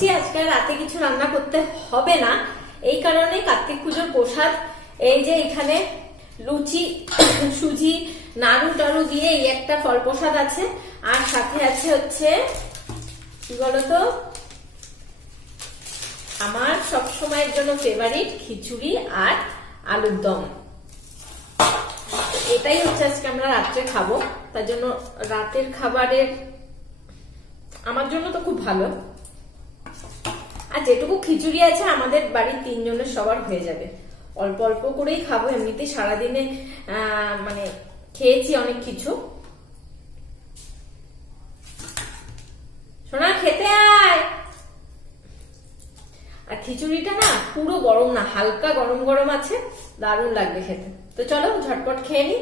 বলেছি আজকে রাতে কিছু রান্না করতে হবে না, এই কারণে কার্তিক পুজোর প্রসাদ এই যে এখানে লুচি সুজি নাড়ু টাড়ু দিয়ে এই একটা ফল প্রসাদ আছে, আর সাথে আছে হচ্ছে কি বলতো আমার সব সময়ের জন্য ফেভারিট খিচুড়ি আর আলুর দম। এটাই হচ্ছে আজকে আমরা রাত্রে খাবো, তার জন্য রাতের খাবারের আমার জন্য তো খুব ভালো। আর যেটুকু খিচুড়ি আছে আমাদের বাড়ির 3 জনের সবার হয়ে যাবে, অল্প অল্প করেই খাবো, এমনিতেই সারাদিনে মানে খেয়েছি অনেক কিছু। সোনা খেতে আয়। আর খিচুড়িটা না পুরো গরম না, হালকা গরম গরম আছে, দারুণ লাগবে খেতে। তো চলো ঝটপট খেয়ে নি।